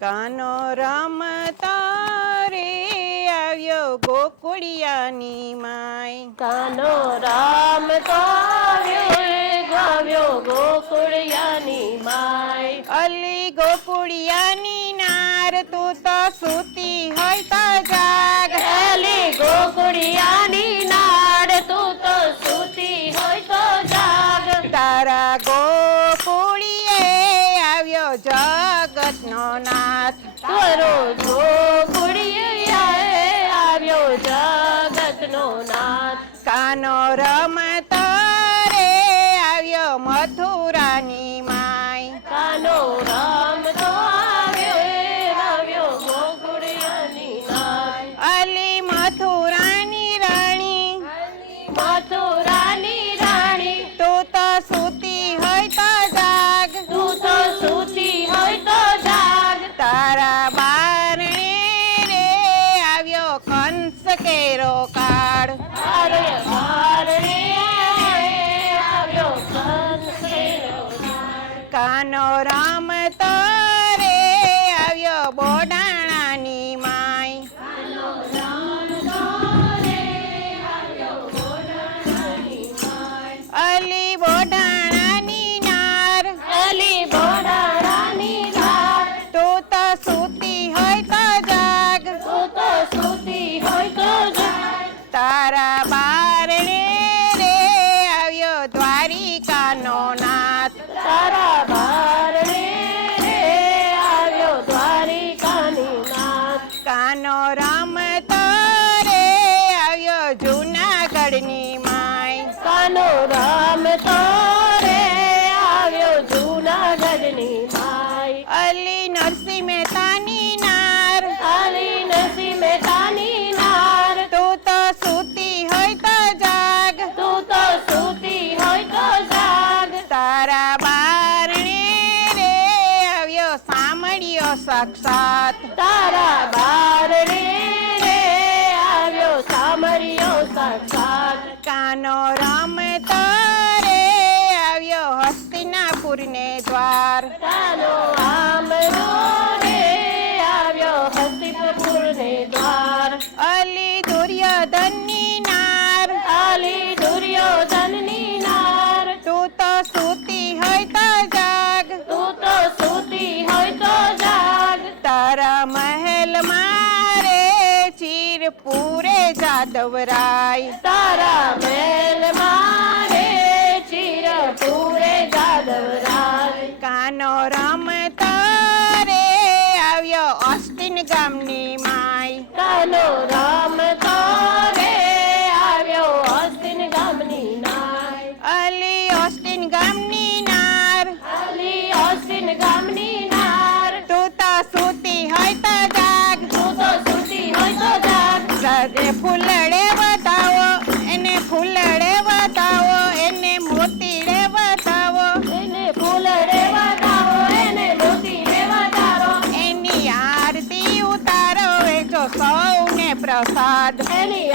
કાનો રમતા રે આવ્યો ગોકુળિયાની માય. કાનો રમતો આવ્યો ગોકુળિયાની માય. અલી ગોકુળિયાની નાર તું તો સૂતી હોય તો જાગ. અલી ગોકુળિયાની નાર તું તો સૂતી હોય તો જાગ. તારા ગોકુળીએ આવ્યો જગતનો નાથ. તારો ગોકુળિયે આવ્યો જગતનો નાથ. કાનો રમતો રે આવ્યો મથુરાની માય. કાનો રમતો આવ્યો ગોકુળિયાની નાય. અલી મથુરાની રાણી મથુરાની રાણી તું તો સૂતી હોય તો જાગ. તું તો સૂતી હોય તો જાગ. તારા બારણે રે આવ્યો કંસ કેરો કાળ. તારે બારણે આવ્યો કંસેરો કાળ. કાનો રમતો રે આવ્યો બોડાણાની માય. કાનો રમતો રે આવ્યો બોડાણાની માય. અલી બોડાણાની નાર અલી બોડાણાની નાર તું તો સૂતી હોય તો જાગ. તું તો સૂતી હોય તો જાગ. તારા બારણે રે આવ્યો દ્વારિકાનો નાથ. તારા બારણે આવ્યો દ્વારિકાની નાથ. કાનો રમતો રે આવ્યો જૂનાગઢની માય. કાનો રમતો રે આવ્યો જૂનાગઢની માય. અલી નરસિંહ મહેતાની નાર અલી નરસિંહ મહેતાની નાર તું તો સૂતી હોય તો જાગ. તું તો સૂતી હોય તો જાગ. તારા બારણે રે આવ્યો સામળિયો સાક્ષાત. તારા બારણે આવ્યો સામરિયો સાક્ષાત. કાનો રમતો રે આવ્યો હસ્તિનાપુરને દ્વાર. કાનો આમરો રે આવ્યો હસ્તિનાપુરને દ્વાર. અલી દુર્યોધનની નાર અલી દુર્યોધનની નાર તું તો સૂતી હોય તો જાગ. તું તો સૂતી હોય તો જાગ. તારા મહેલ મારે ચીર પૂરે જાદવરાય. તારા મહેલ મારે ચિર પૂરે જાદવરાય. કાનો રમતો રે આવ્યો ઓસ્ટિન ગામની માય. કાનો રમતો રે આવ્યો હસ્તિન ગામની નાય. અલી ઓસ્ટિન ગામની નાર અલી હસ્તિન ગામની નાર તું તો સૂતી હોય તો જાગ. તું તો સૂતી હોય તો જાગ. સદે ફૂલડે બતાવો એને ફૂલડે બતાવો એને મોતીડે બતાવો. એને ફૂલડે વધારો એને મોતીડે વધારો. એની આરતી ઉતારો વેચો સૌને પ્રસાદ. એની